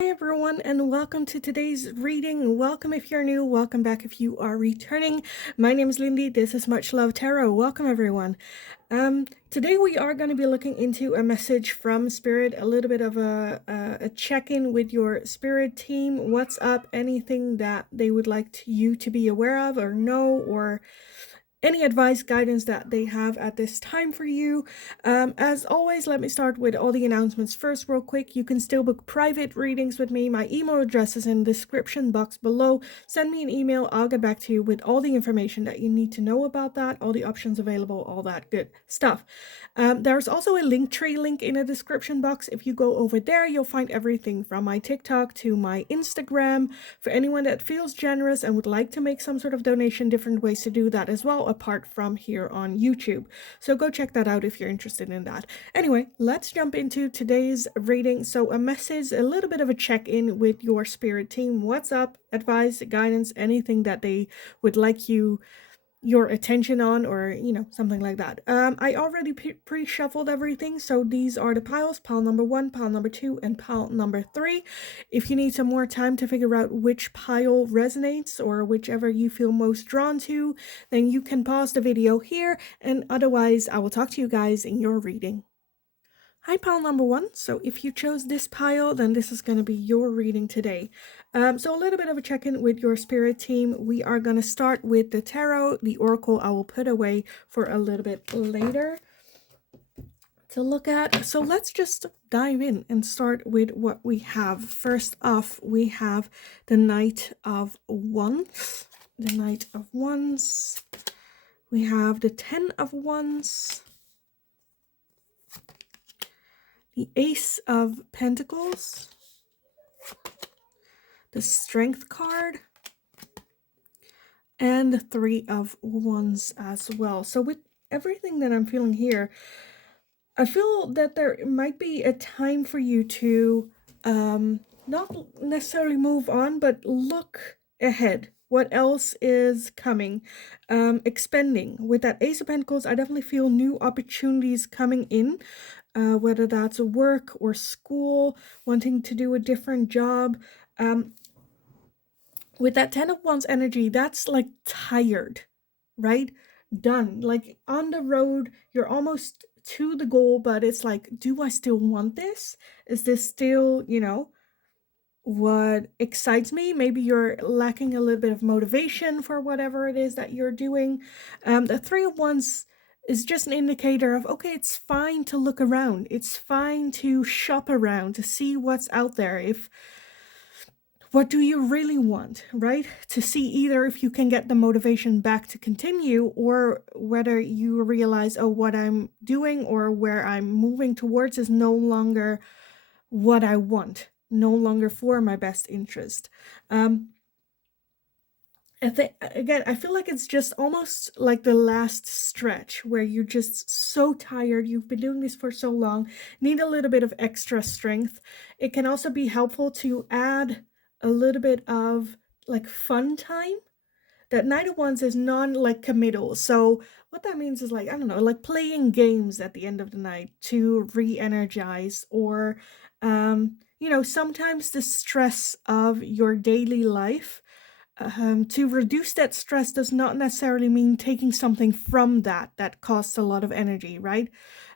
Hey everyone, and welcome to today's reading. Welcome if you're new, welcome back if you are returning. My name is Lindy, this is Much Love Tarot. Welcome everyone. Today we are going to be looking into a message from Spirit, a little bit of a check-in with your Spirit team. What's up, anything that they would like you to be aware of or know, or any advice, guidance that they have at this time for you. As always, let me start with all the announcements first real quick. You can still book private readings with me. My email address is in the description box below. Send me an email. I'll get back to you with all the information that you need to know about that, all the options available, all that good stuff. There's also a Linktree link in the description box. If you go over there, you'll find everything from my TikTok to my Instagram. For anyone that feels generous and would like to make some sort of donation, different ways to do that as well, apart from here on YouTube. So go check that out if you're interested in that. Anyway, let's jump into today's reading. So a message, a little bit of a check-in with your Spirit team. What's up? Advice, guidance, anything that they would like your attention on, or something like that. I already pre-shuffled everything, so these are the piles: pile number 1, pile number 2, and pile number 3. If you need some more time to figure out which pile resonates or whichever you feel most drawn to, then you can pause the video here, and otherwise I will talk to you guys in your reading. Hi, pile number 1. So if you chose this pile, then this is going to be your reading today. So a little bit of a check-in with your Spirit team. We are going to start with the tarot. The oracle I will put away for a little bit later to look at. So let's just dive in and start with what we have. First off, we have the Knight of Wands. The Knight of Wands. We have the 10 of Wands. The Ace of Pentacles, the Strength card, and the 3 of Wands as well. So with everything that I'm feeling here, I feel that there might be a time for you to not necessarily move on, but look ahead. What else is coming? Expanding. With that Ace of Pentacles, I definitely feel new opportunities coming in. Whether that's work or school, wanting to do a different job. With that 10 of Wands energy, that's like tired, right? Done. Like on the road, you're almost to the goal, but it's like, do I still want this? Is this still, what excites me? Maybe you're lacking a little bit of motivation for whatever it is that you're doing. The 3 of Wands is just an indicator of, okay, it's fine to look around. It's fine to shop around, to see what's out there. What do you really want, right? To see either if you can get the motivation back to continue, or whether you realize, oh, what I'm doing or where I'm moving towards is no longer what I want, no longer for my best interest. I feel like it's just almost like the last stretch where you're just so tired. You've been doing this for so long, need a little bit of extra strength. It can also be helpful to add a little bit of like fun time. That Knight of Wands is non committal. So what that means is like, I don't know, like playing games at the end of the night to re-energize, or sometimes the stress of your daily life. To reduce that stress does not necessarily mean taking something from that costs a lot of energy, right?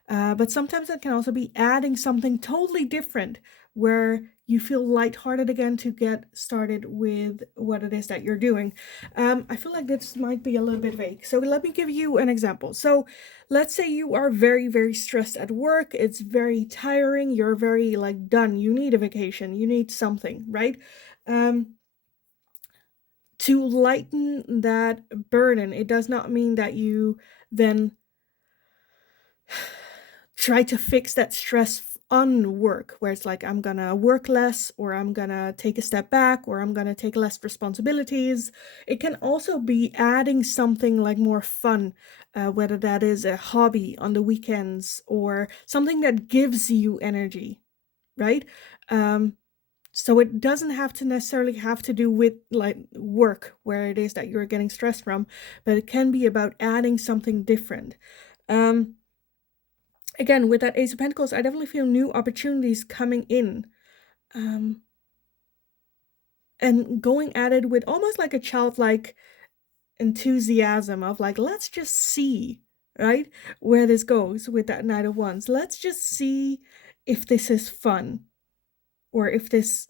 But sometimes it can also be adding something totally different where you feel lighthearted again to get started with what it is that you're doing. I feel like this might be a little bit vague. So let me give you an example. So let's say you are very, very stressed at work. It's very tiring. You're very like done. You need a vacation. You need something, right? To lighten that burden, it does not mean that you then try to fix that stress on work, where it's like, I'm gonna work less, or I'm gonna take a step back, or I'm gonna take less responsibilities. It can also be adding something like more fun, whether that is a hobby on the weekends or something that gives you energy, right? So it doesn't have to necessarily have to do with like work, where it is that you're getting stressed from, but it can be about adding something different. Again, with that Ace of Pentacles, I definitely feel new opportunities coming in. and going at it with almost like a childlike enthusiasm of like, let's just see, right, where this goes with that Knight of Wands. Let's just see if this is fun, or if this,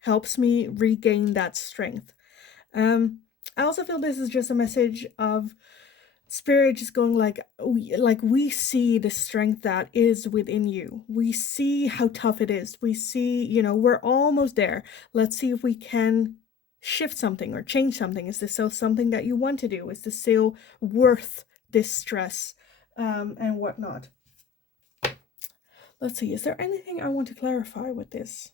helps me regain that strength. I also feel this is just a message of Spirit just going like, we see the strength that is within you. We see how tough it is. We see, we're almost there. Let's see if we can shift something or change something. Is this still something that you want to do? Is this still worth this stress, and whatnot? Let's see. Is there anything I want to clarify with this?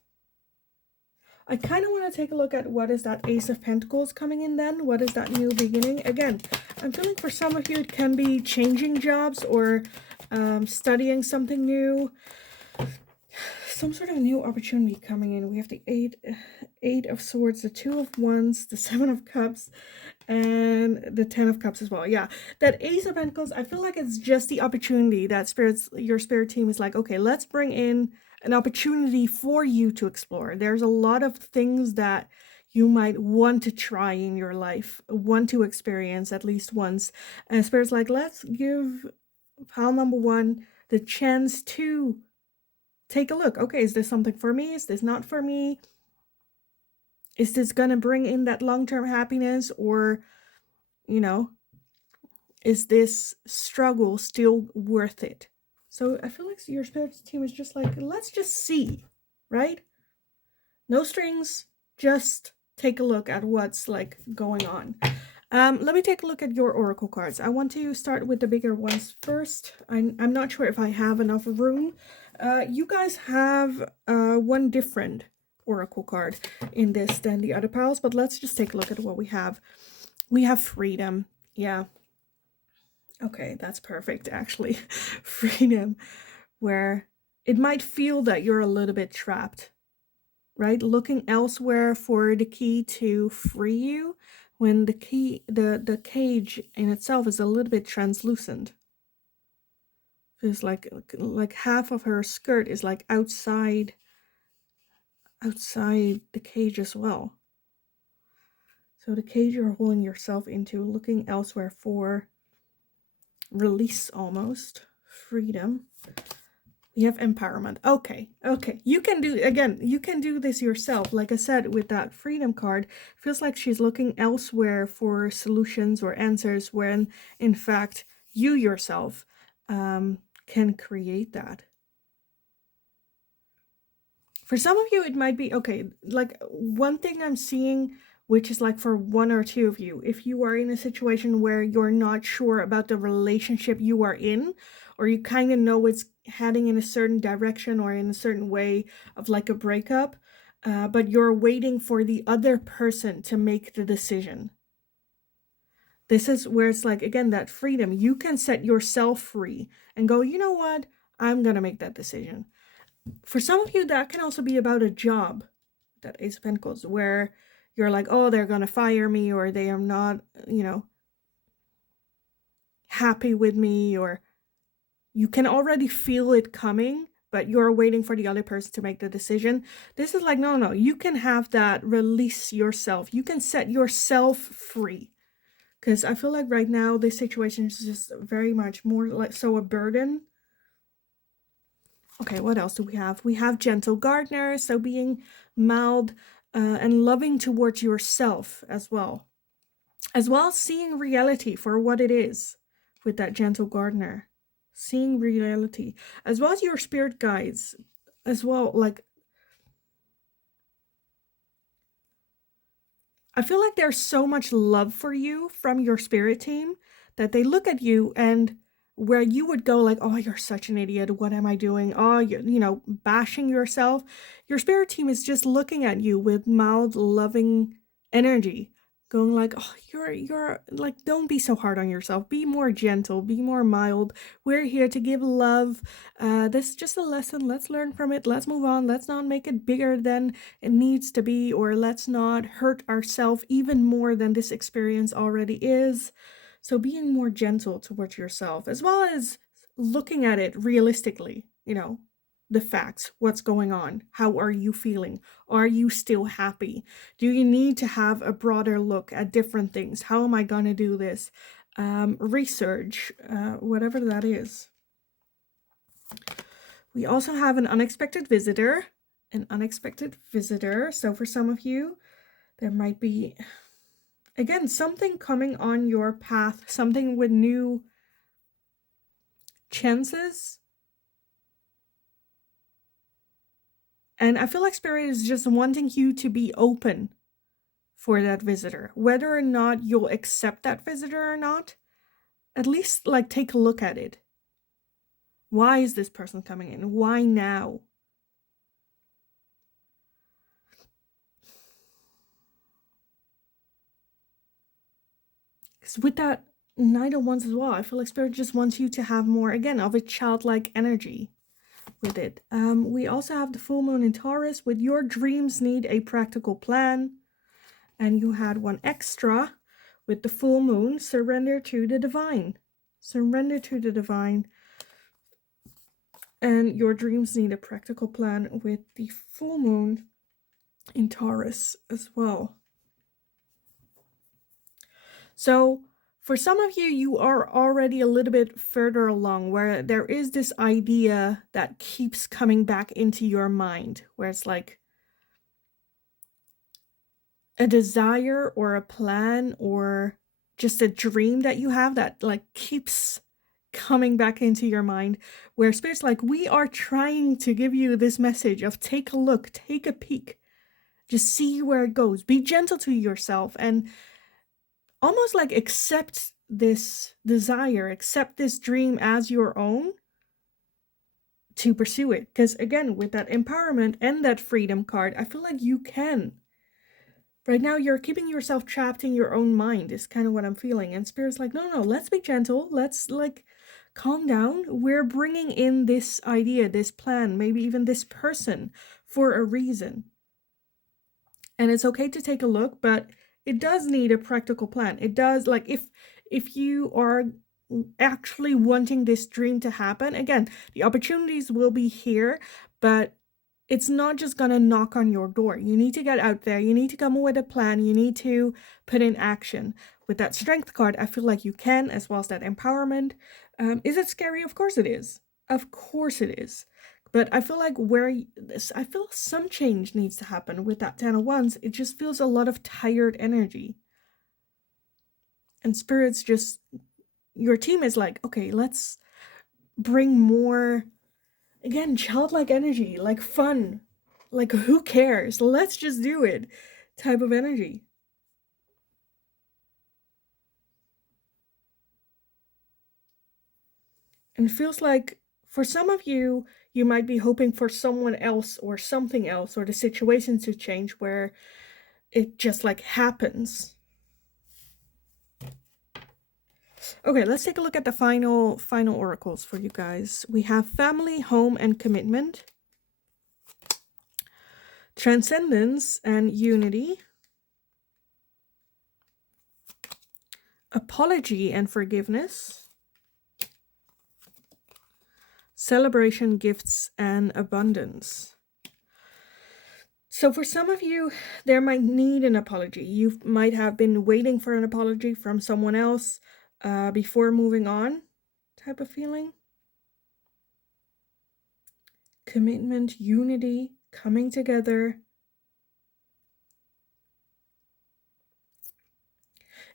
I kind of want to take a look at what is that Ace of Pentacles coming in then. What is that new beginning? Again, I'm feeling for some of you it can be changing jobs or studying something new. Some sort of new opportunity coming in. We have the Eight of Swords, the Two of Wands, the Seven of Cups, and the 10 of Cups as well. Yeah, that Ace of Pentacles, I feel like it's just the opportunity that your spirit team is like, okay, let's bring in an opportunity for you to explore. There's a lot of things that you might want to try in your life, want to experience at least once. And Spirit's like, let's give pile number one the chance to take a look. Okay, is this something for me? Is this not for me? Is this gonna bring in that long-term happiness, or, is this struggle still worth it? So I feel like your spirit team is just like, let's just see, right? No strings, just take a look at what's like going on. Let me take a look at your oracle cards. I want to start with the bigger ones first. I'm not sure if I have enough room. You guys have one different oracle card in this than the other piles, but let's just take a look at what we have. We have freedom. Yeah. Okay, that's perfect, actually. Freedom, where it might feel that you're a little bit trapped, right? Looking elsewhere for the key to free you, when the cage in itself is a little bit translucent. It's like half of her skirt is like outside the cage as well. So the cage you're holding yourself into, looking elsewhere for release, almost freedom. We have empowerment. Okay. You can do this yourself. Like I said, with that freedom card, feels like she's looking elsewhere for solutions or answers, when in fact you yourself can create that. For some of you, it might be, okay, like one thing I'm seeing, which is like for one or two of you, if you are in a situation where you're not sure about the relationship you are in, or you kind of know it's heading in a certain direction or in a certain way of like a breakup, but you're waiting for the other person to make the decision. This is where it's like, again, that freedom. You can set yourself free and go, you know what? I'm going to make that decision. For some of you, that can also be about a job, that Ace of Pentacles, where you're like, oh, they're going to fire me, or they are not, happy with me, or you can already feel it coming, but you're waiting for the other person to make the decision. This is like, no, you can have that release yourself. You can set yourself free. Because I feel like right now, this situation is just very much more like so a burden. Okay, what else do we have? We have gentle gardener, so being mild and loving towards yourself as well. As well as seeing reality for what it is with that gentle gardener. Seeing reality. As well as your spirit guides. As well, like, I feel like there's so much love for you from your spirit team that they look at you, and where you would go like, oh, you're such an idiot, what am I doing? Oh, bashing yourself. Your spirit team is just looking at you with mild, loving energy, going like, oh, you're like, don't be so hard on yourself. Be more gentle, be more mild. We're here to give love. This is just a lesson. Let's learn from it. Let's move on. Let's not make it bigger than it needs to be, or let's not hurt ourselves even more than this experience already is. So being more gentle towards yourself, as well as looking at it realistically, the facts. What's going on? How are you feeling? Are you still happy? Do you need to have a broader look at different things? How am I going to do this? Research, whatever that is. We also have an unexpected visitor. An unexpected visitor. So for some of you, there might be, again, something coming on your path, something with new chances. And I feel like Spirit is just wanting you to be open for that visitor. Whether or not you'll accept that visitor or not, at least like take a look at it. Why is this person coming in? Why now? Because with that Knight of Wands as well, I feel like Spirit just wants you to have more, again, of a childlike energy with it. We also have the full moon in Taurus. With your dreams need a practical plan. And you had one extra with the full moon, surrender to the divine. Surrender to the divine. And your dreams need a practical plan with the full moon in Taurus as well. So for some of you, you are already a little bit further along, where there is this idea that keeps coming back into your mind, where it's like a desire or a plan or just a dream that you have that like keeps coming back into your mind, where Spirit's like, we are trying to give you this message of take a look, take a peek, just see where it goes, be gentle to yourself, and almost like accept this desire, accept this dream as your own to pursue it. Because again, with that empowerment and that freedom card, I feel like you can. Right now, you're keeping yourself trapped in your own mind is kind of what I'm feeling. And Spirit's like, no, let's be gentle. Let's like calm down. We're bringing in this idea, this plan, maybe even this person for a reason. And it's okay to take a look, but it does need a practical plan. It does, like, if you are actually wanting this dream to happen, again, the opportunities will be here, but it's not just gonna knock on your door. You need to get out there. You need to come with a plan. You need to put in action. With that strength card, I feel like you can, as well as that empowerment. Is it scary? Of course it is. Of course it is. But I feel like I feel some change needs to happen with that 10 of Wands. It just feels a lot of tired energy. And Spirit's just, your team is like, okay, let's bring more, again, childlike energy, like fun, like who cares? Let's just do it type of energy. And it feels like for some of you, you might be hoping for someone else or something else or the situation to change where it just like happens. Okay, let's take a look at the final oracles for you guys. We have family, home, and commitment. Transcendence and unity. Apology and forgiveness. Celebration, gifts, and abundance. So for some of you, there might need an apology. You might have been waiting for an apology from someone else before moving on, type of feeling. Commitment, unity, coming together.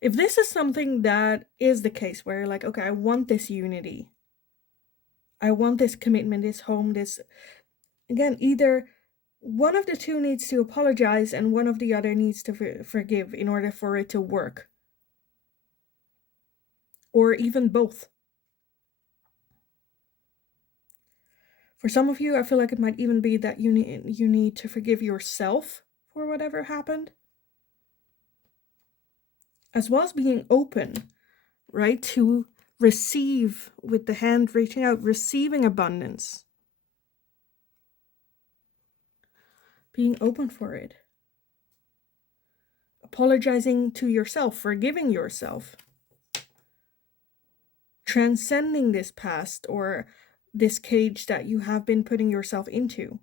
If this is something that is the case where you're like, okay, I want this unity. I want this commitment, this home, this, again, either one of the two needs to apologize and one of the other needs to forgive in order for it to work. Or even both. For some of you, I feel like it might even be that you need to forgive yourself for whatever happened. As well as being open, right, to receive with the hand reaching out, receiving abundance. Being open for it. Apologizing to yourself, forgiving yourself. Transcending this past, or this cage that you have been putting yourself into.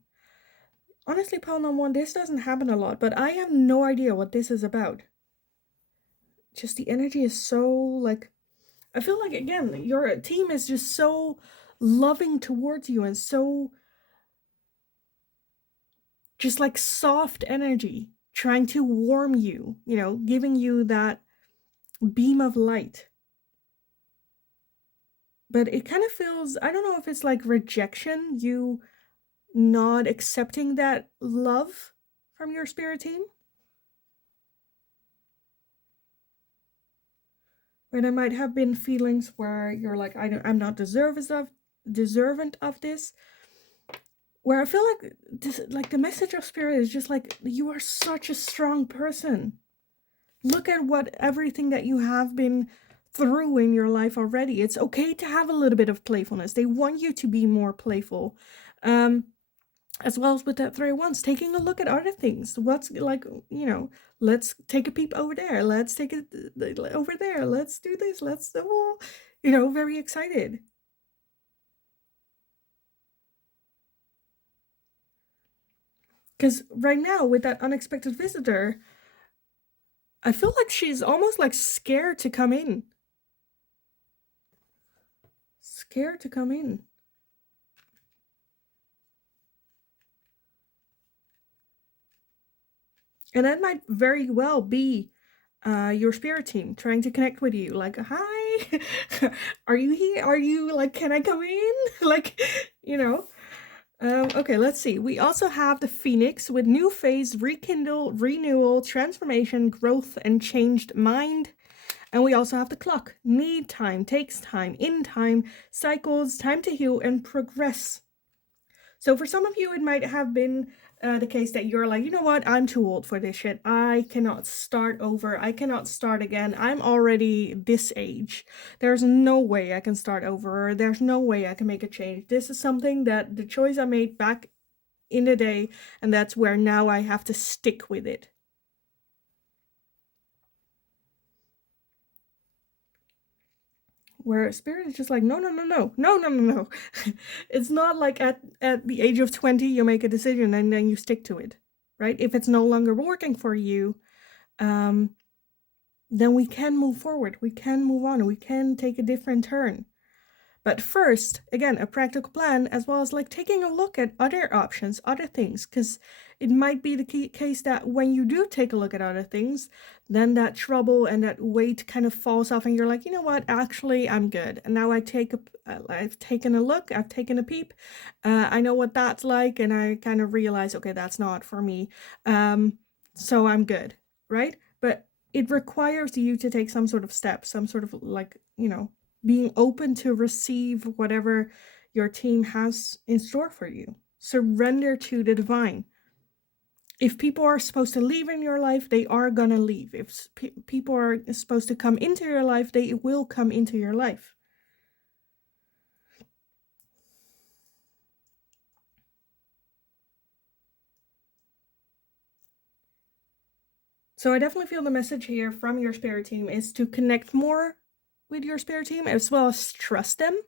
Honestly, pile number one, this doesn't happen a lot, but I have no idea what this is about. Just the energy is so, like, I feel like, again, your team is just so loving towards you and so just like soft energy, trying to warm you, giving you that beam of light. But it kind of feels, I don't know if it's like rejection, you not accepting that love from your spirit team. Where there might have been feelings where you're like, I'm not deserving of this. Where I feel like this, like the message of spirit is just like, you are such a strong person. Look at everything that you have been through in your life already. It's okay to have a little bit of playfulness. They want you to be more playful. As well as with that 3 once, taking a look at other things. What's like, let's take a peep over there. Let's take it over there. Let's do this. Let's, very excited. Because right now, with that unexpected visitor, I feel like she's almost like scared to come in. Scared to come in. And that might very well be your spirit team trying to connect with you. Like, hi, are you here? Are you like, can I come in? Like, okay, let's see. We also have the Phoenix with new phase, rekindle, renewal, transformation, growth, and changed mind. And we also have the clock. Need time, takes time, in time, cycles, time to heal, and progress. So for some of you, it might have been the case that you're like, you know what, I'm too old for this shit. I cannot start over. I cannot start again. I'm already this age. There's no way I can start over. There's no way I can make a change. This is something that the choice I made back in the day, and that's where now I have to stick with it. Where spirit is just like, no. It's not like at the age of 20 you make a decision and then you stick to it, right? If it's no longer working for you, then we can move forward, we can move on, we can take a different turn. But first, again, a practical plan, as well as like taking a look at other options, other things, because it might be the case that when you do take a look at other things, then that trouble and that weight kind of falls off and you're like, you know what, actually, I'm good. And now I've taken a look, I've taken a peep, I know what that's like, and I kind of realize, okay, that's not for me. So I'm good, right? But it requires you to take some sort of step, some sort of like, being open to receive whatever your team has in store for you. Surrender to the divine. If people are supposed to leave in your life, they are gonna leave. If people are supposed to come into your life, they will come into your life. So I definitely feel the message here from your spirit team is to connect more with your spirit team, as well as trust them.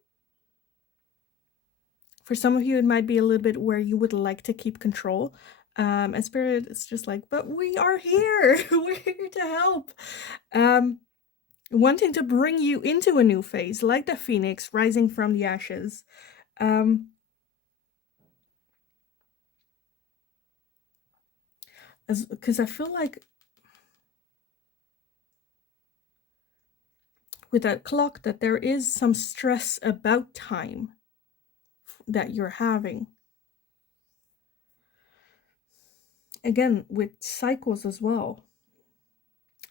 For some of you, it might be a little bit where you would like to keep control. And spirit is just like, but we are here. We're here to help. Wanting to bring you into a new phase, like the phoenix rising from the ashes. Because I feel like with that clock that there is some stress about time that you're having. Again, with cycles as well.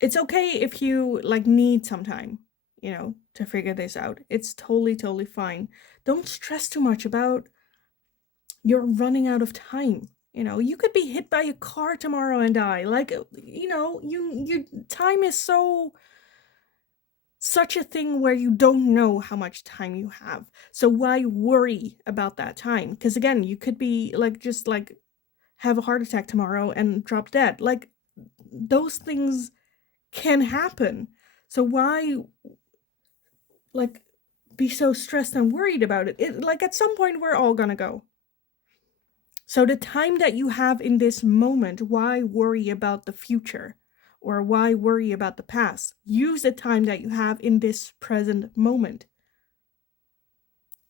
It's okay if you like need some time, to figure this out. It's totally fine. Don't stress too much about you're running out of time. You could be hit by a car tomorrow and die. Like, you time is such a thing where you don't know how much time you have. So why worry about that time? Because again, you could be like, just like have a heart attack tomorrow and drop dead. Like, those things can happen. So why, like, be so stressed and worried about it. Like at some point we're all gonna go. So the time that you have in this moment, why worry about the future or why worry about the past? Use the time that you have in this present moment.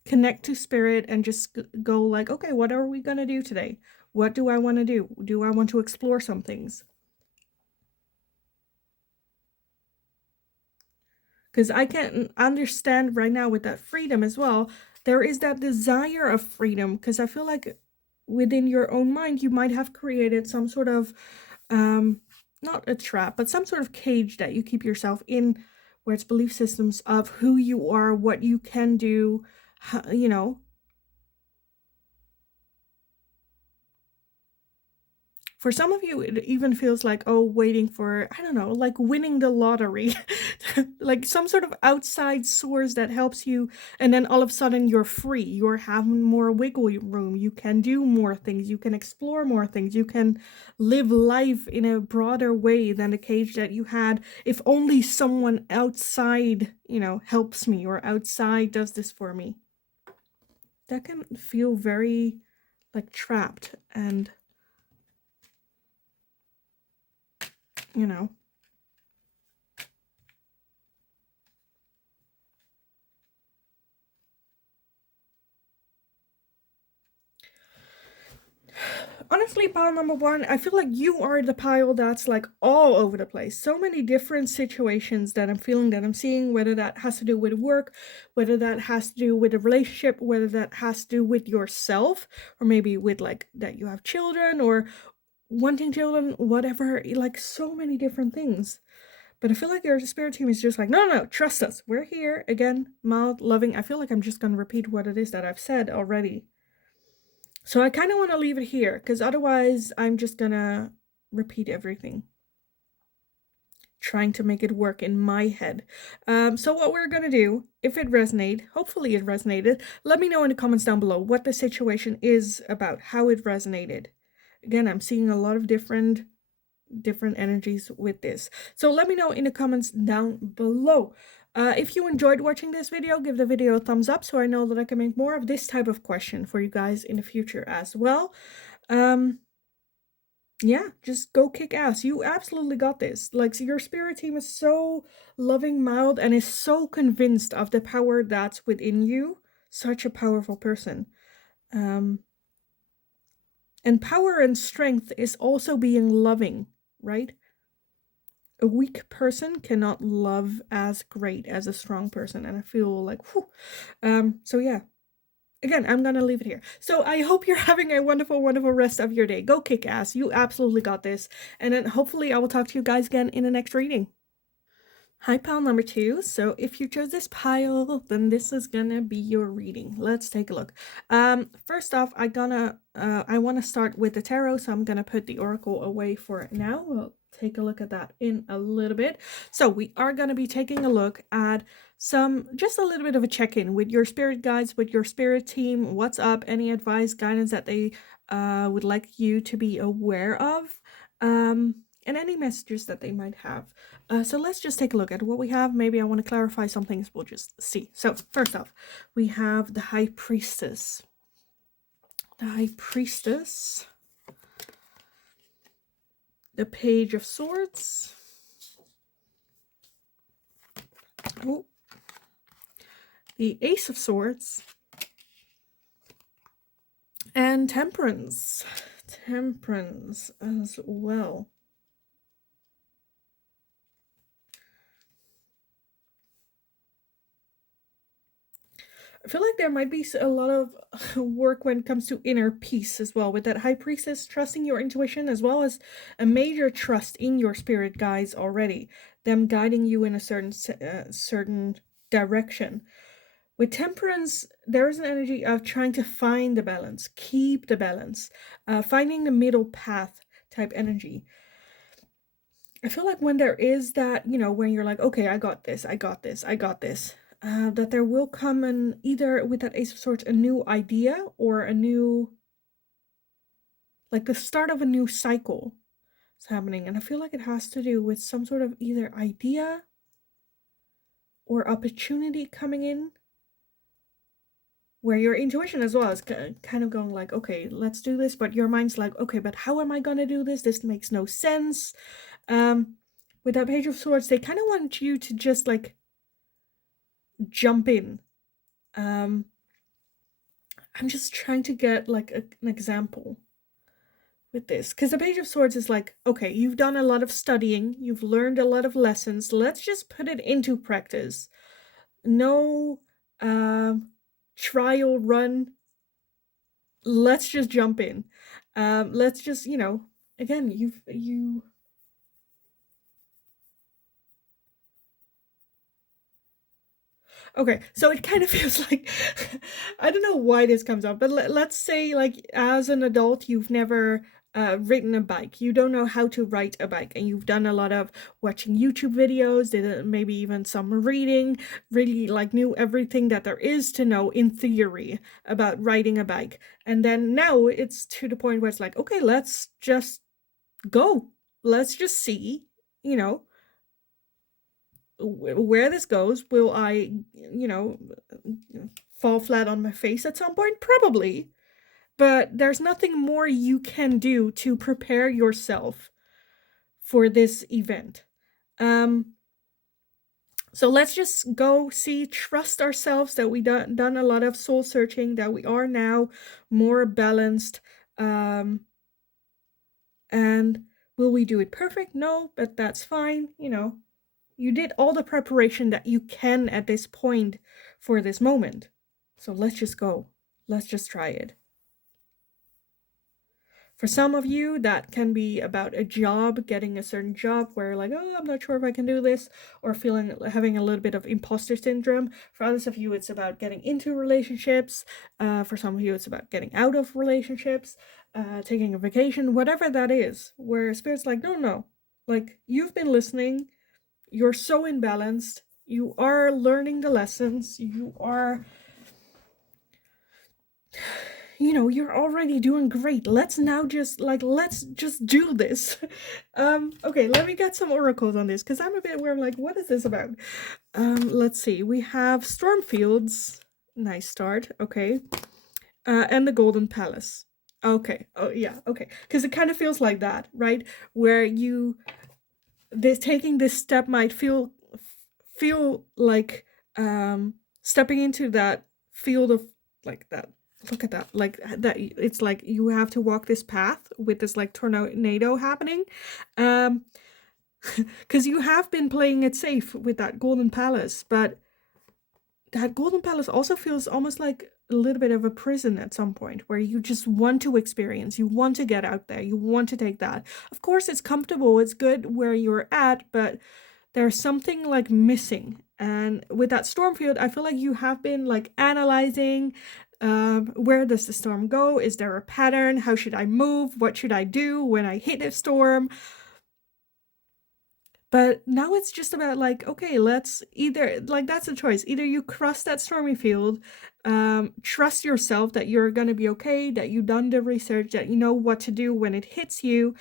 Connect to spirit and just go like, okay, what are we gonna do today? What do I want to do? Do I want to explore some things? Because I can understand right now with that freedom as well, there is that desire of freedom, because I feel like within your own mind you might have created some sort of not a trap, but some sort of cage that you keep yourself in, where it's belief systems of who you are, what you can do, you know. For some of you, it even feels like, oh, waiting for, I don't know, like winning the lottery, like some sort of outside source that helps you. And then all of a sudden you're free. You're having more wiggle room. You can do more things. You can explore more things. You can live life in a broader way than the cage that you had. If only someone outside, helps me, or outside does this for me. That can feel very like trapped and you know. Honestly, pile number one, I feel like you are the pile that's like all over the place. So many different situations that I'm feeling, that I'm seeing, whether that has to do with work, whether that has to do with a relationship, whether that has to do with yourself, or maybe with like that you have children or wanting children, whatever, like so many different things. But I feel like your spirit team is just like, no, trust us. We're here. Again, mild, loving. I feel like I'm just going to repeat what it is that I've said already. So I kind of want to leave it here, because otherwise I'm just going to repeat everything, trying to make it work in my head. So what we're going to do, if it resonated, hopefully it resonated, let me know in the comments down below what the situation is about, how it resonated. Again, I'm seeing a lot of different energies with this. So let me know in the comments down below. If you enjoyed watching this video, give the video a thumbs up so I know that I can make more of this type of question for you guys in the future as well. Yeah, just go kick ass. You absolutely got this. Like, your spirit team is so loving, mild, and is so convinced of the power that's within you. Such a powerful person. And power and strength is also being loving, right? A weak person cannot love as great as a strong person, and I feel like, whew. So yeah, again, I'm gonna leave it here. So I hope you're having a wonderful, wonderful rest of your day. Go kick ass. You absolutely got this. And then hopefully I will talk to you guys again in the next reading. Hi, pile number 2. So if you chose this pile, then this is gonna be your reading. Let's take a look. First off, I want to start with the tarot, so I'm gonna put the oracle away for now. We'll take a look at that in a little bit. So we are gonna be taking a look at just a little bit of a check-in with your spirit guides, with your spirit team. What's up? Any advice, guidance that they would like you to be aware of, and any messages that they might have. So let's just take a look at what we have. Maybe I want to clarify some things. We'll just see. So first off, we have the High Priestess. The High Priestess. The Page of Swords. Oh. The Ace of Swords. And Temperance. Temperance as well. I feel like there might be a lot of work when it comes to inner peace as well, with that High Priestess, trusting your intuition, as well as a major trust in your spirit guides already, them guiding you in a certain direction. With Temperance, there is an energy of trying to find the balance, keep the balance, finding the middle path type energy. I feel like when there is that, when you're like, okay, I got this, that there will come either with that Ace of Swords, a new idea, or a new, like the start of a new cycle is happening. And I feel like it has to do with some sort of either idea or opportunity coming in. where your intuition as well is kind of going like, okay, let's do this, but your mind's like, okay, but how am I going to do this? This makes no sense. With that Page of Swords, they kind of want you to just like jump in. I'm just trying to get like an example with this, because the Page of Swords is like, okay, you've done a lot of studying, you've learned a lot of lessons, let's just put it into practice. No trial run, let's just jump in. Let's just, again, you okay, so it kind of feels like I don't know why this comes up, but let's say like as an adult you've never ridden a bike, you don't know how to ride a bike, and you've done a lot of watching YouTube videos, did maybe even some reading, really like knew everything that there is to know in theory about riding a bike, and then now it's to the point where it's like, okay, let's just go, let's just see, where this goes. Will I, fall flat on my face at some point? Probably. But there's nothing more you can do to prepare yourself for this event. So let's just go see, trust ourselves that we done a lot of soul searching, that we are now more balanced. And will we do it perfect? No, but that's fine, You did all the preparation that you can at this point for this moment. So let's just go. Let's just try it. For some of you, that can be about a job, getting a certain job where like, oh, I'm not sure if I can do this, or having a little bit of imposter syndrome. For others of you, it's about getting into relationships. For some of you, it's about getting out of relationships, taking a vacation, whatever that is, where Spirit's like, no. Like, you've been listening. You're so imbalanced. You are learning the lessons. You are, you're already doing great. Let's just do this. Okay, let me get some oracles on this, because I'm a bit where I'm like, what is this about? Let's see. We have Stormfields. Nice start. Okay. And the Golden Palace. Okay. Oh, yeah. Okay. Because it kind of feels like that, right? Where taking this step might feel like stepping into that field of like that. Look at that, like that. It's like you have to walk this path with this like tornado happening, because you have been playing it safe with that Golden Palace, but that Golden Palace also feels almost like a little bit of a prison at some point, where you just want to experience, you want to get out there, you want to take that. Of course, it's comfortable, it's good where you're at, but there's something like missing. And with that Stormfield, I feel like you have been like analyzing, where does the storm go? Is there a pattern? How should I move? What should I do when I hit a storm? But now it's just about like, okay, let's either, like, that's a choice. Either you cross that stormy field, trust yourself that you're going to be okay, that you've done the research, that you know what to do when it hits you,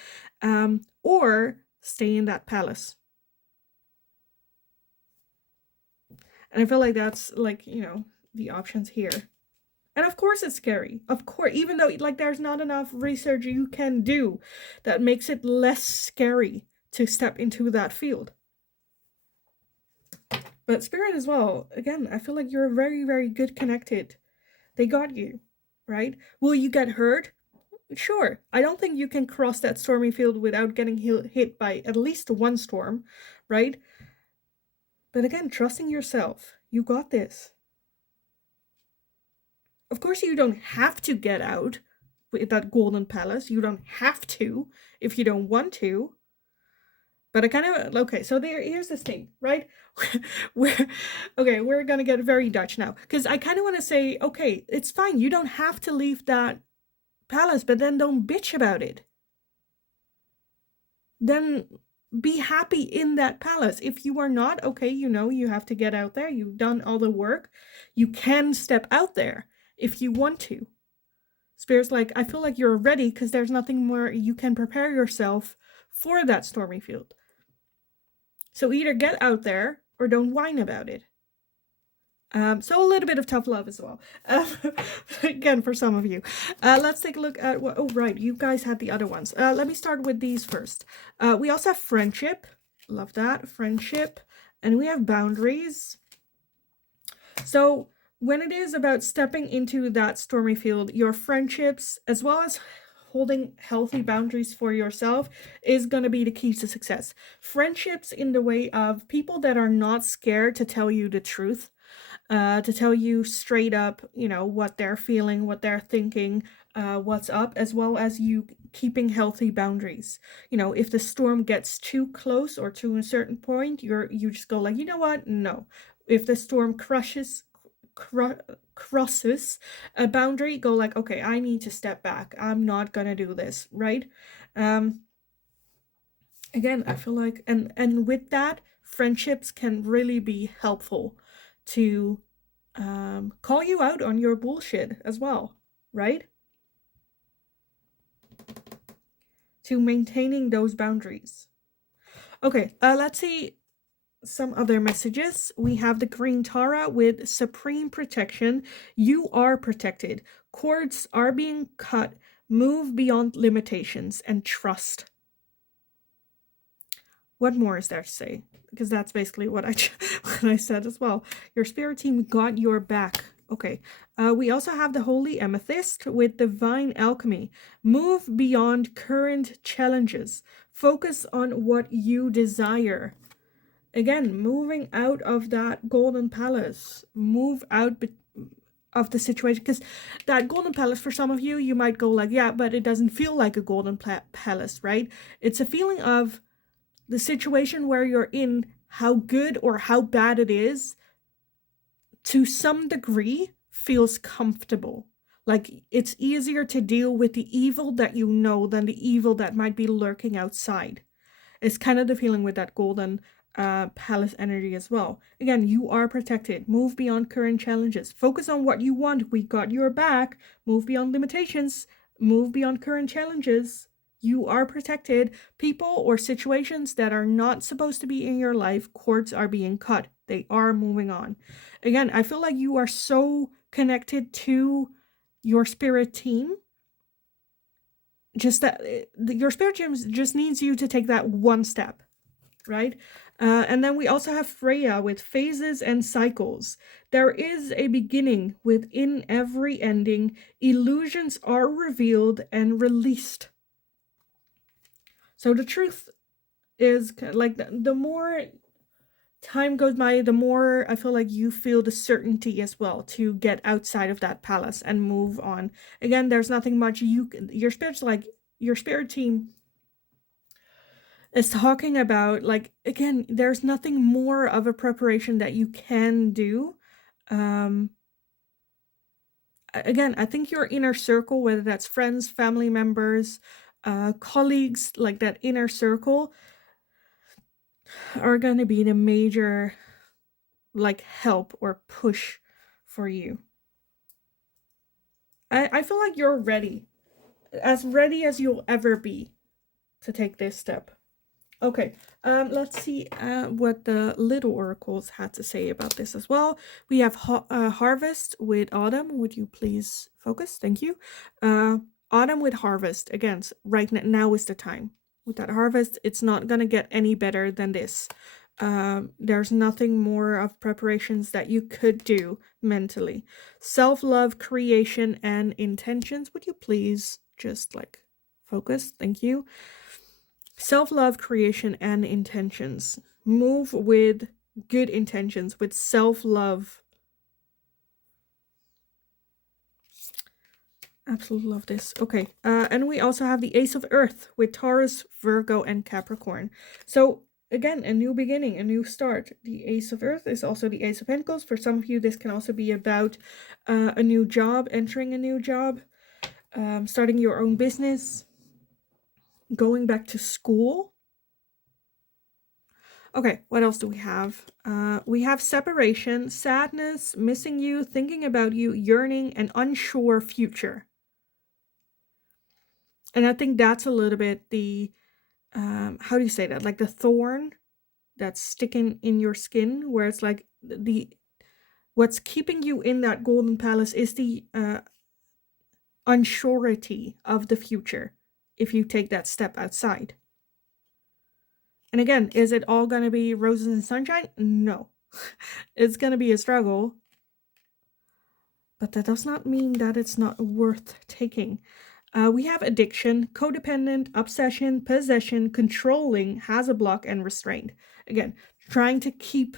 or stay in that palace. And I feel like that's like, the options here. And of course it's scary. Of course, even though like there's not enough research you can do that makes it less scary to step into that field. But Spirit as well, again, I feel like you're very, very good connected. They got you, right? Will you get hurt? Sure. I don't think you can cross that stormy field without getting hit by at least one storm, right? But again, trusting yourself. You got this. Of course, you don't have to get out with that Golden Palace. You don't have to if you don't want to. But I kind of, okay, so here's this thing, right? We're gonna get very Dutch now. Because I kind of want to say, okay, it's fine. You don't have to leave that palace, but then don't bitch about it. Then be happy in that palace. If you are not, okay, you have to get out there. You've done all the work. You can step out there if you want to. Spirit's like, I feel like you're ready because there's nothing more you can prepare yourself for that stormy field. So either get out there or don't whine about it. So a little bit of tough love as well. Again, for some of you. Let's take a look at what, oh, right, you guys had the other ones. Let me start with these first. We also have friendship. Love that. Friendship. And we have boundaries. So when it is about stepping into that stormy field, your friendships, as well as holding healthy boundaries for yourself, is going to be the key to success. Friendships in the way of people that are not scared to tell you the truth, to tell you straight up, you know, what they're feeling, what they're thinking, what's up, as well as you keeping healthy boundaries. You know, if the storm gets too close or to a certain point, you just go like, you know what? No. If the storm crosses a boundary, go like, okay, I need to step back. I'm not gonna do this, right? Again, I feel like, and with that, friendships can really be helpful to call you out on your bullshit as well, right? To maintaining those boundaries. Okay, let's see some other messages. We have the green Tara with supreme protection. You are protected. Cords are being cut. Move beyond limitations and trust. What more is there to say? Because that's basically what I said as well. Your spirit team got your back. Okay. We also have the Holy Amethyst with Divine Alchemy. Move beyond current challenges. Focus on what you desire. Again, moving out of that golden palace. Move out of the situation. Because that golden palace, for some of you, you might go like, yeah, but it doesn't feel like a golden palace, right? It's a feeling of the situation where you're in, how good or how bad it is, to some degree, feels comfortable. Like it's easier to deal with the evil that you know than the evil that might be lurking outside. It's kind of the feeling with that golden palace energy as well. Again, you are protected. Move beyond current challenges. Focus on what you want. We got your back. Move beyond limitations. Move beyond current challenges. You are protected. People or situations that are not supposed to be in your life, cords are being cut. They are moving on. Again, I feel like you are so connected to your spirit team. Just that your spirit team just needs you to take that one step, right? And then we also have Freya with phases and cycles. There is a beginning within every ending. Illusions are revealed and released. So the truth is, like, the more time goes by, the more I feel like you feel the certainty as well to get outside of that palace and move on. Again, there's nothing much your spirit team is talking about, like, again, there's nothing more of a preparation that you can do. Again, I think your inner circle, whether that's friends, family members, colleagues, like that inner circle, are going to be the major, like, help or push for you. I feel like you're ready as you'll ever be to take this step. Okay, let's see what the little oracles had to say about this as well. We have Harvest with Autumn. Would you please focus? Thank you. Autumn with Harvest. Again, right now is the time. With that Harvest, it's not going to get any better than this. There's nothing more of preparations that you could do mentally. Self-love, creation, and intentions. Would you please just, like, focus? Thank you. Self-love, creation, and intentions. Move with good intentions, with self-love. Absolutely love this. Okay, and we also have the Ace of Earth with Taurus, Virgo, and Capricorn. So again, a new beginning, a new start. The Ace of Earth is also the Ace of Pentacles. For some of you, this can also be about a new job, entering a new job, starting your own business, going back to school. Okay, what else do we have? We have separation, sadness, missing you, thinking about you, yearning, and unsure future. And I think that's a little bit the, how do you say that? Like the thorn that's sticking in your skin, where it's like the What's keeping you in that golden palace is the unsurety of the future if you take that step outside. And again, is it all going to be roses and sunshine? No. It's going to be a struggle. But that does not mean that it's not worth taking. We have addiction, codependent, obsession, possession, controlling, has a block, and restrained. Again, trying to keep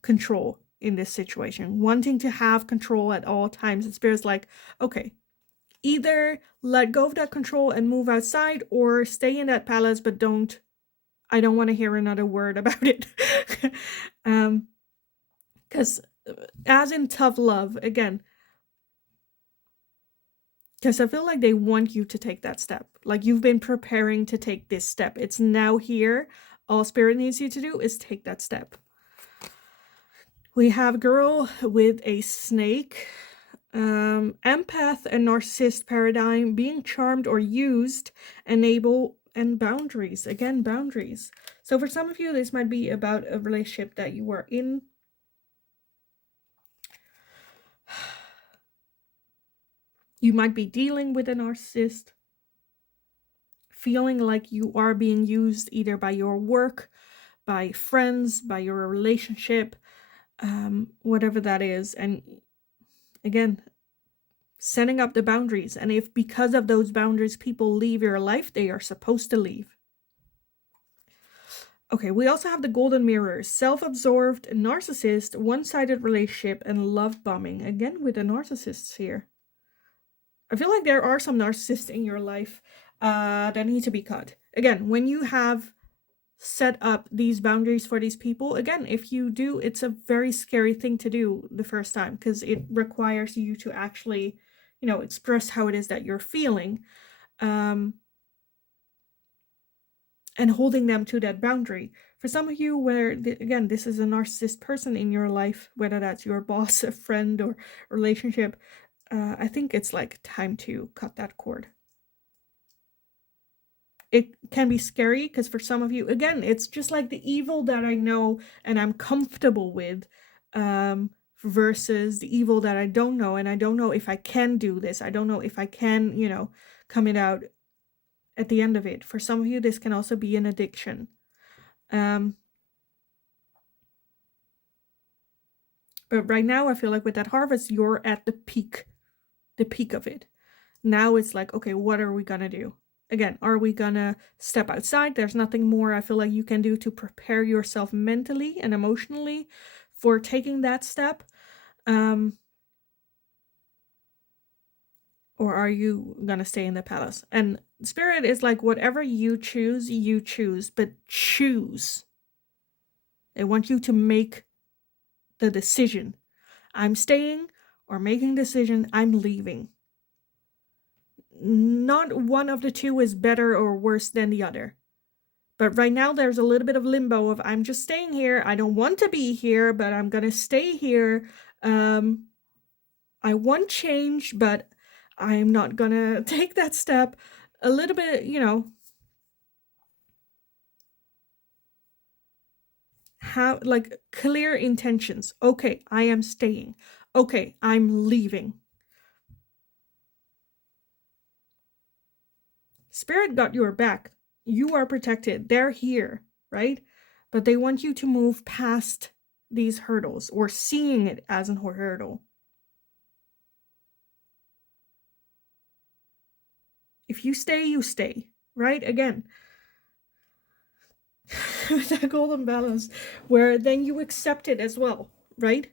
control in this situation, wanting to have control at all times. And Spirit's like, okay, either let go of that control and move outside, or stay in that palace, but I don't want to hear another word about it. Because as in tough love, again, because I feel like they want you to take that step. Like you've been preparing to take this step. It's now here. All Spirit needs you to do is take that step. We have girl with a snake. Empath and narcissist paradigm, being charmed or used, enable, and boundaries. Again, boundaries. So for some of you, this might be about a relationship that you are in. You might be dealing with a narcissist, feeling like you are being used either by your work, by friends, by your relationship, whatever that is. And again, setting up the boundaries. And if because of those boundaries people leave your life, they are supposed to leave. Okay, we also have the golden mirror, self-absorbed, narcissist, one-sided relationship, and love bombing. Again, with the narcissists here. I feel like there are some narcissists in your life that need to be cut. Again, when you have set up these boundaries for these people, again, if you do, it's a very scary thing to do the first time, because it requires you to actually, express how it is that you're feeling, and holding them to that boundary. For some of you, where again, this is a narcissist person in your life, whether that's your boss, a friend, or relationship, I think it's like time to cut that cord. It can be scary because for some of you, again, it's just like the evil that I know and I'm comfortable with, versus the evil that I don't know, and I don't know if I can do this. I don't know if I can, come it out at the end of it. For some of you, this can also be an addiction. But right now, I feel like with that harvest, you're at the peak of it. Now it's like, okay, what are we gonna do? Again, are we gonna step outside? There's nothing more I feel like you can do to prepare yourself mentally and emotionally for taking that step. Or are you gonna stay in the palace? And Spirit is like, whatever you choose, but choose. They want you to make the decision. I'm staying, or making decision, I'm leaving. Not one of the two is better or worse than the other. But right now there's a little bit of limbo of, I'm just staying here. I don't want to be here, but I'm gonna stay here. I want change, but I'm not gonna take that step. A little bit, have like clear intentions. Okay, I am staying. Okay, I'm leaving. Spirit got your back. You are protected. They're here, right? But they want you to move past these hurdles, or seeing it as a hurdle. If you stay, you stay, right? Again, that golden balance, where then you accept it as well, right?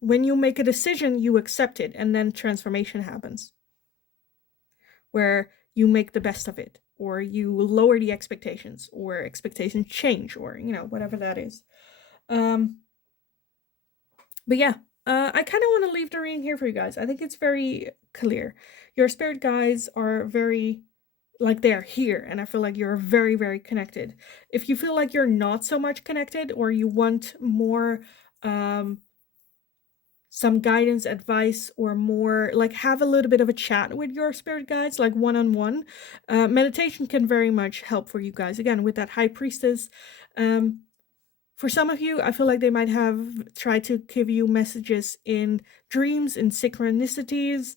When you make a decision, you accept it, and then transformation happens, where you make the best of it, or you lower the expectations, or expectations change, or whatever that is. But yeah, I kind of want to leave the reading here for you guys. I think it's very clear. Your spirit guides are very, like, they're here, and I feel like you're very, very connected. If you feel like you're not so much connected, or you want more, some guidance, advice, or more, like, have a little bit of a chat with your spirit guides, like one-on-one, meditation can very much help for you guys. Again, with that high priestess, For some of you, I feel like they might have tried to give you messages in dreams, in synchronicities.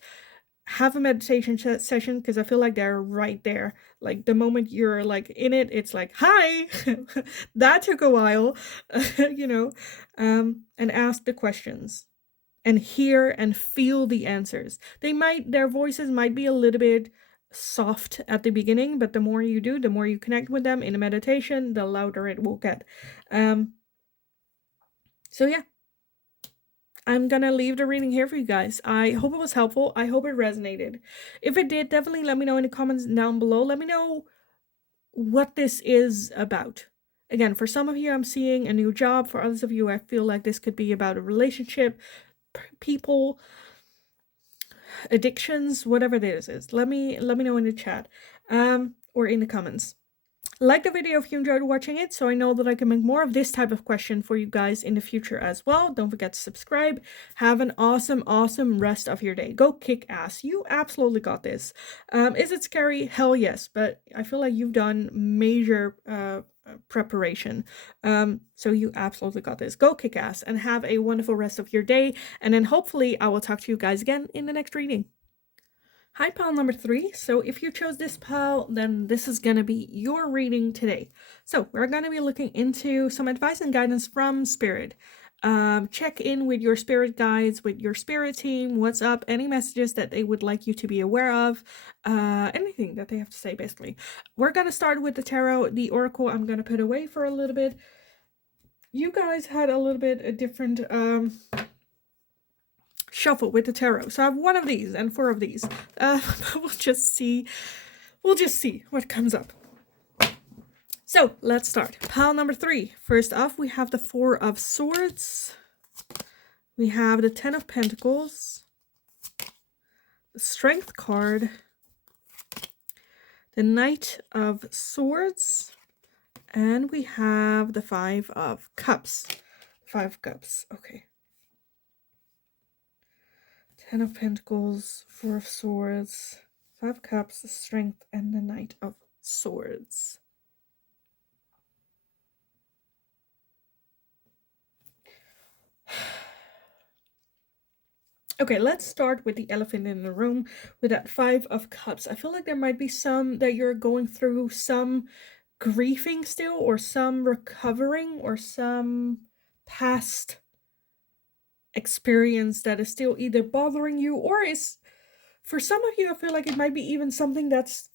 Have a meditation session, because I feel like they're right there. Like the moment you're like in it, it's like, hi, that took a while, you know, and ask the questions and hear and feel the answers. Their voices might be a little bit soft at the beginning, but the more you do, the more you connect with them in a meditation, the louder it will get. So yeah, I'm gonna leave the reading here for you guys. I hope it was helpful. I hope it resonated. If it did, definitely let me know in the comments down below. Let me know what this is about. Again, for some of you, I'm seeing a new job. For others of you, I feel like this could be about a relationship, people, addictions, whatever this is. Let me know in the chat, or in the comments. Like the video if you enjoyed watching it, so I know that I can make more of this type of question for you guys in the future as well. Don't forget to subscribe. Have an awesome rest of your day. Go kick ass. You absolutely got this. Is it scary? Hell yes, but I feel like you've done major preparation. So you absolutely got this. Go kick ass and have a wonderful rest of your day. And then hopefully I will talk to you guys again in the next reading. Hi, pile number 3. So if you chose this pile, then this is going to be your reading today. So we're going to be looking into some advice and guidance from Spirit. Check in with your spirit guides, with your spirit team, what's up, any messages that they would like you to be aware of, anything that they have to say, basically. We're going to start with the tarot. The oracle I'm going to put away for a little bit. You guys had a little bit a different shuffle with the tarot. So I have 1 of these and 4 of these. We'll just see what comes up. So let's start. Pile number 3. First off, we have the 4 of Swords. We have the 10 of Pentacles, the Strength card, the Knight of Swords, and we have the 5 of Cups. 5 Cups. Okay. 10 of Pentacles, 4 of Swords, 5 Cups, the Strength, and the Knight of Swords. Okay, let's start with the elephant in the room with that 5 of Cups. I feel like there might be some that you're going through some grieving still, or some recovering, or some past experience that is still either bothering you, or is, for some of you, I feel like it might be even something that's,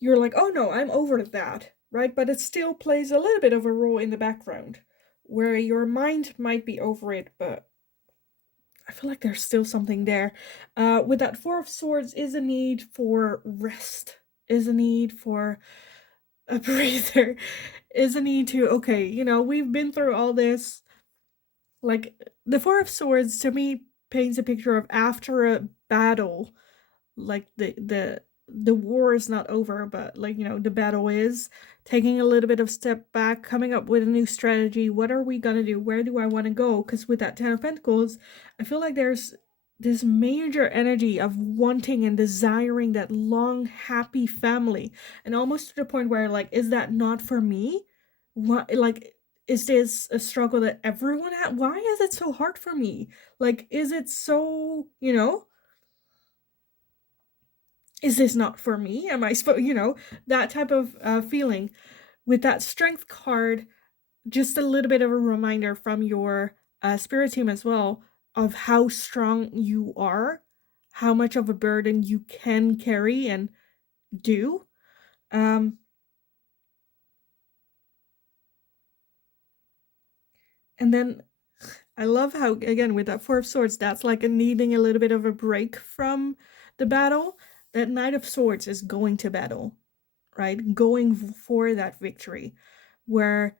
you're like, oh no, I'm over that, right? But it still plays a little bit of a role in the background, where your mind might be over it, but I feel like there's still something there. With that 4 of Swords is a need for rest, is a need for a breather, is a need to, okay, you know, we've been through all this. Like, the 4 of Swords to me paints a picture of after a battle, like the war is not over, but like, you know, the battle is, taking a little bit of step back, coming up with a new strategy. What are we gonna do? Where do I want to go? Because with that 10 of Pentacles, I feel like there's this major energy of wanting and desiring that long happy family, and almost to the point where, like, is that not for me? What, like, is this a struggle that everyone had? Why is it so hard for me? Like, is it so, you know, is this not for me? Am I supposed, you know, that type of feeling. With that Strength card, just a little bit of a reminder from your spirit team as well of how strong you are, how much of a burden you can carry and do. And then I love how, again, with that 4 of Swords, that's like needing a little bit of a break from the battle. That Knight of Swords is going to battle, right? Going for that victory, where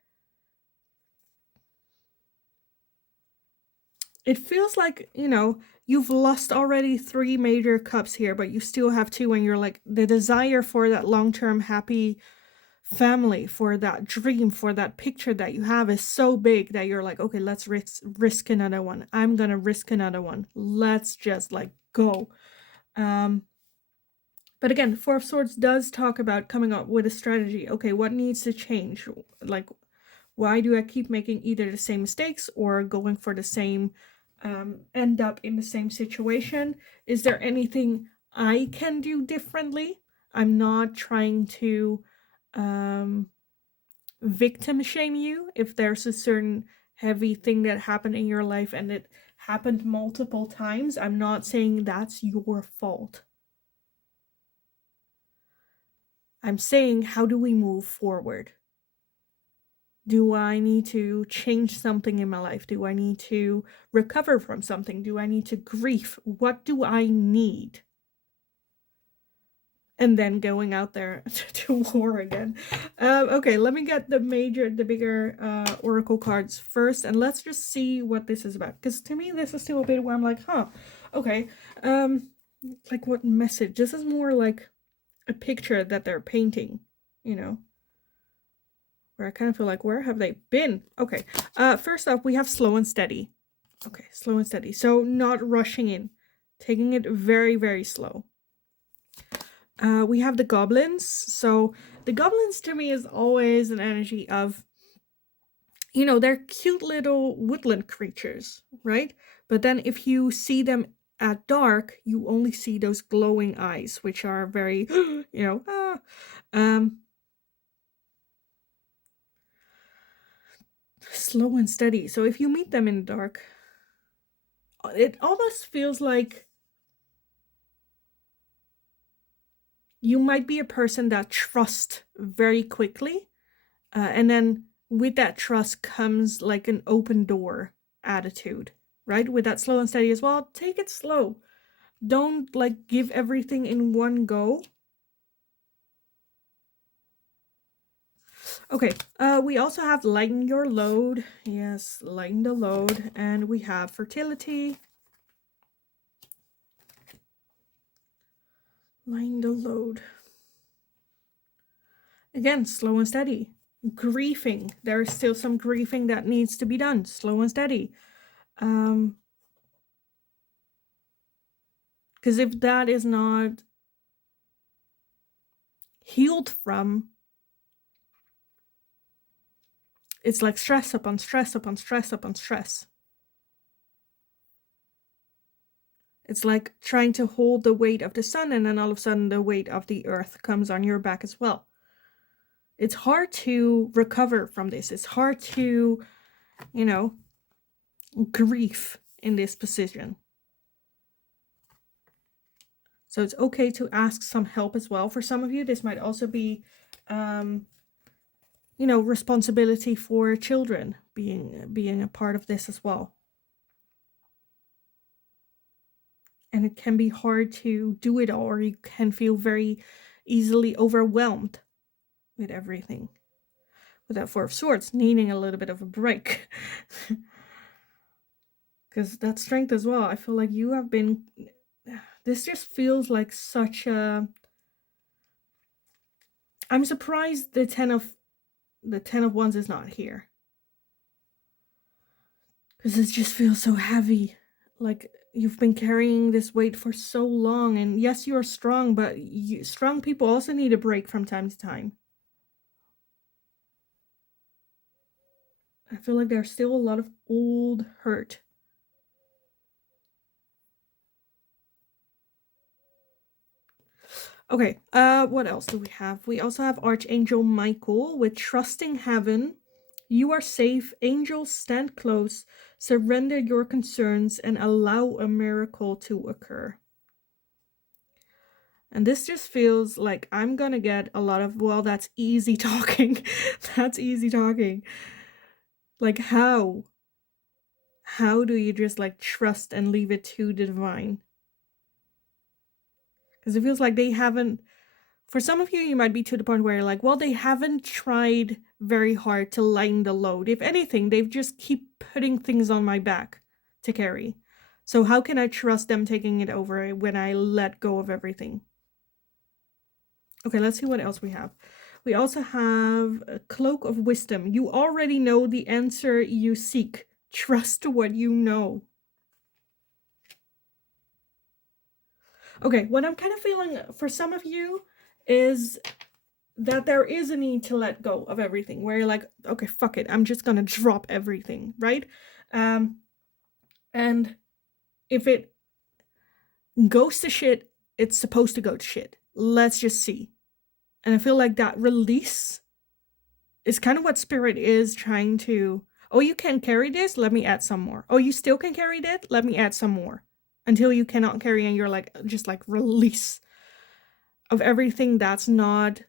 it feels like, you know, you've lost already 3 major cups here, but you still have 2, and you're like, the desire for that long-term happy family, for that dream, for that picture that you have is so big that you're like, okay, let's risk another one. I'm gonna risk another one. Let's just like go. But again, 4 of Swords does talk about coming up with a strategy. Okay, what needs to change? Like, Why do I keep making either the same mistakes or going for the same, end up in the same situation? Is there anything I can do differently? I'm not trying to victim shame you if there's a certain heavy thing that happened in your life and it happened multiple times. I'm not saying that's your fault. I'm saying, how do we move forward? Do I need to change something in my life? Do I need to recover from something? Do I need to grieve? What do I need? And then going out there to war again. Okay, let me get the bigger oracle cards first, and let's just see what this is about. Because to me, this is still a bit where I'm like, huh, okay. Like what message? This is more like a picture that they're painting, you know. Where I kind of feel like, where have they been? Okay, first up, we have slow and steady. Okay, slow and steady. So not rushing in, taking it very, very slow. We have the goblins. So the goblins to me is always an energy of, you know, they're cute little woodland creatures, right? But then if you see them at dark, you only see those glowing eyes, which are very, you know, slow and steady. So if you meet them in the dark, it almost feels like you might be a person that trusts very quickly. And then with that trust comes like an open door attitude, right? With that slow and steady as well, take it slow. Don't like give everything in one go. Okay, we also have lighten your load. Yes, lighten the load. And we have fertility. Lighten the load. Again, slow and steady. Grieving. There is still some grieving that needs to be done. Slow and steady. Because if that is not healed from, it's like stress upon stress upon stress upon stress. It's like trying to hold the weight of the sun, and then all of a sudden the weight of the earth comes on your back as well. It's hard to recover from this. It's hard to, you know, grieve in this position. So it's okay to ask some help as well. For some of you, this might also be, you know, responsibility for children being a part of this as well. And it can be hard to do it all, or you can feel very easily overwhelmed with everything. With that Four of Swords, needing a little bit of a break. Because that strength as well, I feel like you have been... This just feels like such a... I'm surprised the Ten of Wands is not here. Because it just feels so heavy. Like you've been carrying this weight for so long. And yes, you're strong, but strong people also need a break from time to time. I feel like there's still a lot of old hurt. Okay, what else do we have? We also have Archangel Michael with trusting heaven. You are safe. Angels, stand close. Surrender your concerns and allow a miracle to occur. And this just feels like I'm gonna get a lot of, well, that's easy talking. That's easy talking. Like, how? How do you just like trust and leave it to the divine? Because it feels like they haven't... For some of you, you might be to the point where you're like, well, they haven't tried very hard to lighten the load. If anything, they've just keep putting things on my back to carry. So how can I trust them taking it over when I let go of everything? Okay, let's see what else we have. We also have a Cloak of Wisdom. You already know the answer you seek. Trust what you know. Okay, what I'm kind of feeling for some of you is that there is a need to let go of everything, where you're like, okay, fuck it, I'm just gonna drop everything, right? And if it goes to shit, it's supposed to go to shit. Let's just see. And I feel like that release is kind of what spirit is trying to. Oh, you can carry this? Let me add some more. Oh, you still can carry that? Let me add some more. Until you cannot carry and you're like, just like release of everything that's not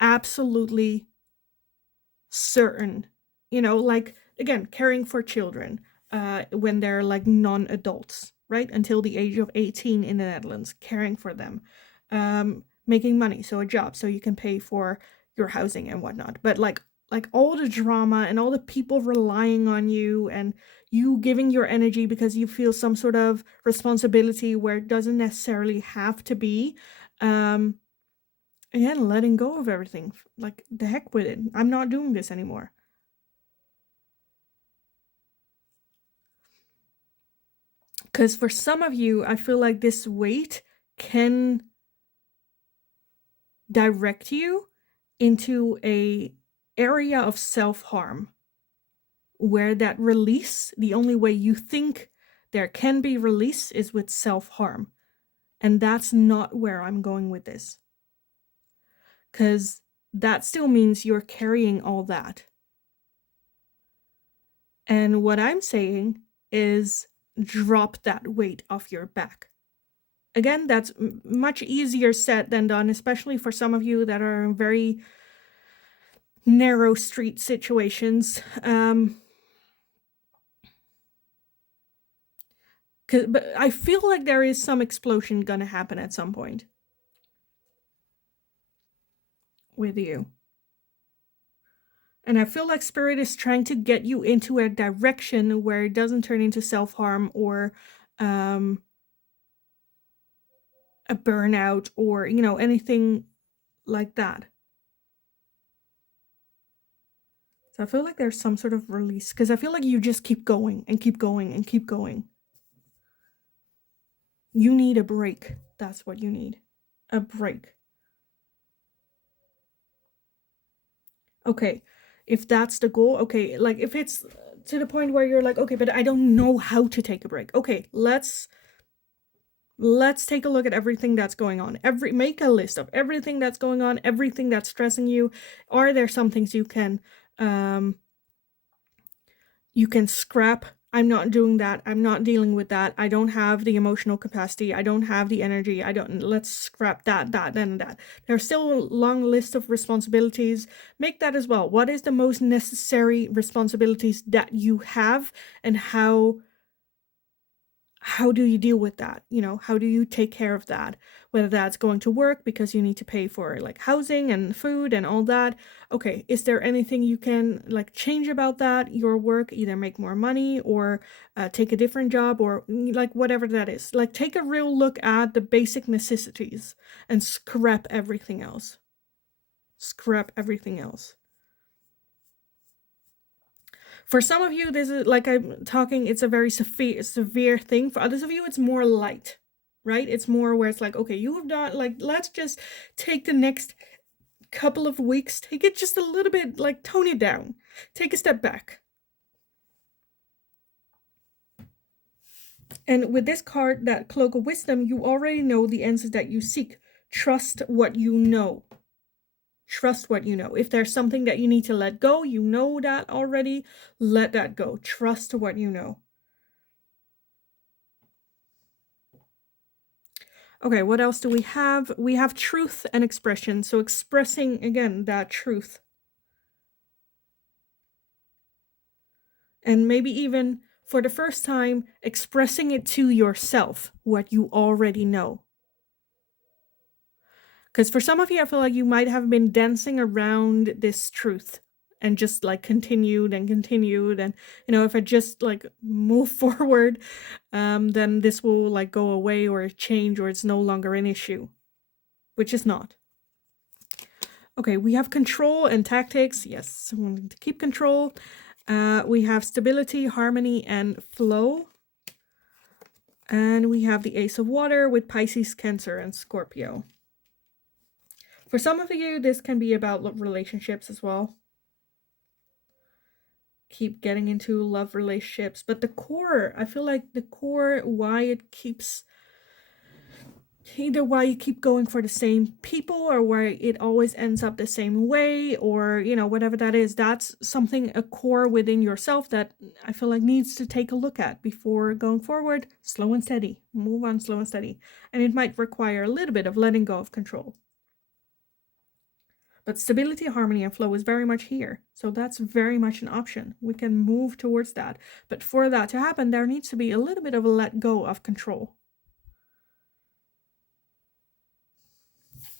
absolutely certain. You know, like, again, caring for children when they're like non-adults, right? Until the age of 18 in the Netherlands, caring for them. Making money, so a job, so you can pay for your housing and whatnot. But like all the drama and all the people relying on you and you giving your energy because you feel some sort of responsibility where it doesn't necessarily have to be. Again, letting go of everything. Like, the heck with it. I'm not doing this anymore. Because for some of you, I feel like this weight can direct you into a area of self-harm where that release, the only way you think there can be release is with self-harm. And that's not where I'm going with this. Because that still means you're carrying all that. And what I'm saying is drop that weight off your back. Again, that's much easier said than done, especially for some of you that are in very narrow street situations. But I feel like there is some explosion gonna happen at some point with you. And I feel like spirit is trying to get you into a direction where it doesn't turn into self-harm or a burnout or, you know, anything like that. So I feel like there's some sort of release, because I feel like you just keep going and keep going and keep going. You need a break. That's what you need. A break. Okay, if that's the goal, okay, like if it's to the point where you're like, okay, but I don't know how to take a break. Okay, let's take a look at everything that's going on. Make a list of everything that's going on, everything that's stressing you. Are there some things you can scrap? I'm not doing that. I'm not dealing with that. I don't have the emotional capacity. I don't have the energy. Let's scrap that, and that. There's still a long list of responsibilities. Make that as well. What is the most necessary responsibilities that you have, and how do you deal with that? You know, how do you take care of that? Whether that's going to work because you need to pay for like housing and food and all that. Okay, is there anything you can like change about that? Your work, either make more money or take a different job or like whatever that is. Like, take a real look at the basic necessities and scrap everything else. Scrap everything else. For some of you, this is like I'm talking, it's a very severe thing. For others of you, it's more light, right? It's more where it's like, okay, you have done, like, let's just take the next couple of weeks, take it just a little bit, like, tone it down. Take a step back. And with this card, that Cloak of Wisdom, you already know the answers that you seek. Trust what you know. Trust what you know. If there's something that you need to let go, you know that already, let that go. Trust what you know. Okay, what else do we have? We have truth and expression. So expressing, again, that truth. And maybe even for the first time, expressing it to yourself, what you already know. Because for some of you, I feel like you might have been dancing around this truth and just like continued and continued. And, you know, if I just like move forward, then this will like go away or change, or it's no longer an issue, which is not. Okay, we have control and tactics. Yes, we want to keep control. We have stability, harmony, and flow. And we have the Ace of Water with Pisces, Cancer, and Scorpio. For some of you, this can be about relationships as well. Keep getting into love relationships, but the core, I feel like the core why it keeps, either why you keep going for the same people or why it always ends up the same way, or whatever that is, that's something, a core within yourself that I feel like needs to take a look at before going forward. Slow and steady, move on, slow and steady, and it might require a little bit of letting go of control. But stability, harmony, and flow is very much here. So that's very much an option. We can move towards that. But for that to happen, there needs to be a little bit of a let go of control.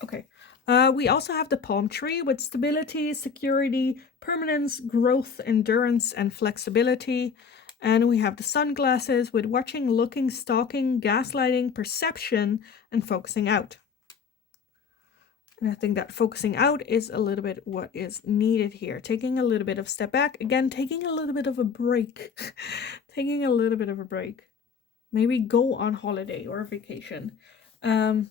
Okay. We also have the palm tree with stability, security, permanence, growth, endurance, and flexibility. And we have the sunglasses with watching, looking, stalking, gaslighting, perception, and focusing out. And I think that focusing out is a little bit what is needed here. Taking a little bit of step back. Again, taking a little bit of a break. Taking a little bit of a break. Maybe go on holiday or vacation. But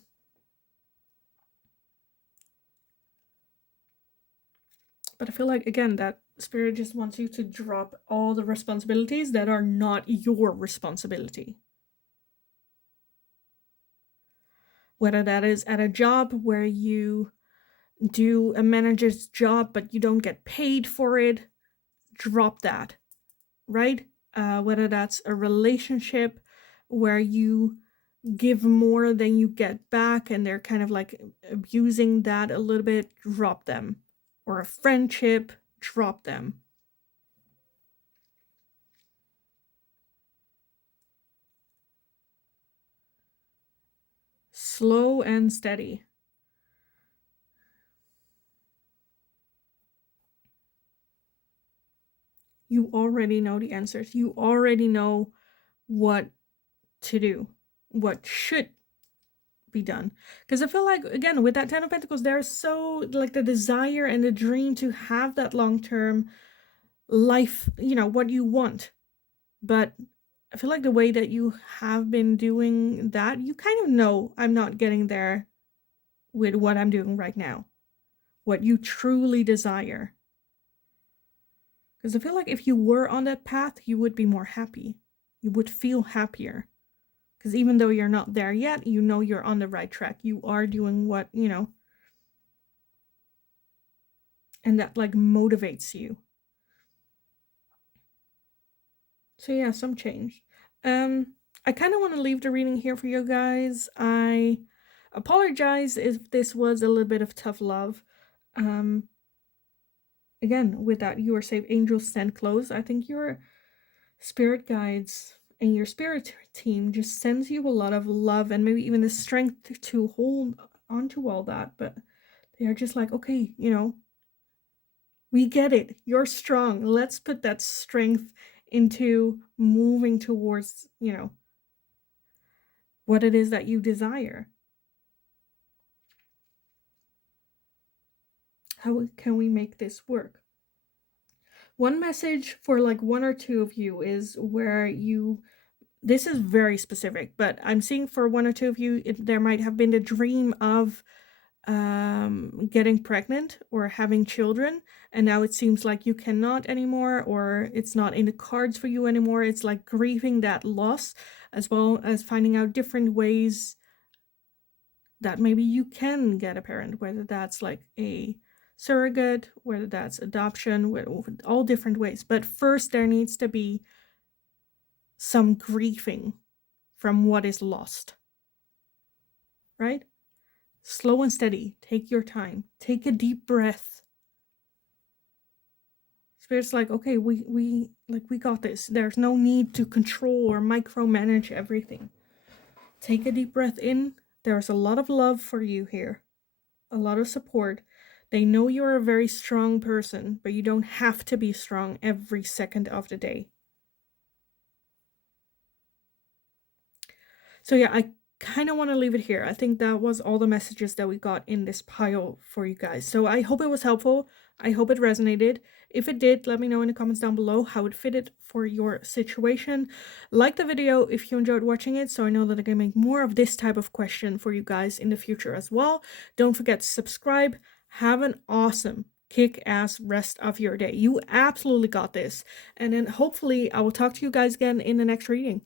I feel like, again, that spirit just wants you to drop all the responsibilities that are not your responsibility. Whether that is at a job where you do a manager's job but you don't get paid for it, drop that, right? Whether that's a relationship where you give more than you get back and they're kind of like abusing that a little bit, drop them. Or a friendship, drop them. Slow and steady. You already know the answers. You already know what to do, what should be done. Because I feel like, again, with that Ten of Pentacles, there's so like the desire and the dream to have that long-term life, what you want. But I feel like the way that you have been doing that, you kind of know I'm not getting there with what I'm doing right now. What you truly desire. Because I feel like if you were on that path, you would be more happy. You would feel happier. Because even though you're not there yet, you know you're on the right track. You are doing what, and that like motivates you. So yeah, some change. I kind of want to leave the reading here for you guys. I apologize if this was a little bit of tough love. Again, with that, you are safe. Angels stand close. I think your spirit guides and your spirit team just sends you a lot of love and maybe even the strength to hold onto all that. But they are just like, okay, we get it. You're strong. Let's put that strength into moving towards, what it is that you desire. How can we make this work? One message for like one or two of you is where this is very specific, but I'm seeing for one or two of you, there might have been the dream of getting pregnant or having children, and now it seems like you cannot anymore, or it's not in the cards for you anymore. It's like grieving that loss, as well as finding out different ways that maybe you can get a parent, whether that's like a surrogate, whether that's adoption, all different ways. But first there needs to be some grieving from what is lost, right? Slow and steady. Take your time. Take a deep breath. Spirit's like, okay, we got this. There's no need to control or micromanage everything. Take a deep breath in. There's a lot of love for you here. A lot of support. They know you're a very strong person, but you don't have to be strong every second of the day. So yeah, kind of want to leave it here. I think that was all the messages that we got in this pile for you guys. So I hope it was helpful. I hope it resonated. If it did, let me know in the comments down below how it fitted for your situation. Like the video if you enjoyed watching it, so I know that I can make more of this type of question for you guys in the future as well. Don't forget to subscribe. Have an awesome kick-ass rest of your day. You absolutely got this. And then hopefully I will talk to you guys again in the next reading.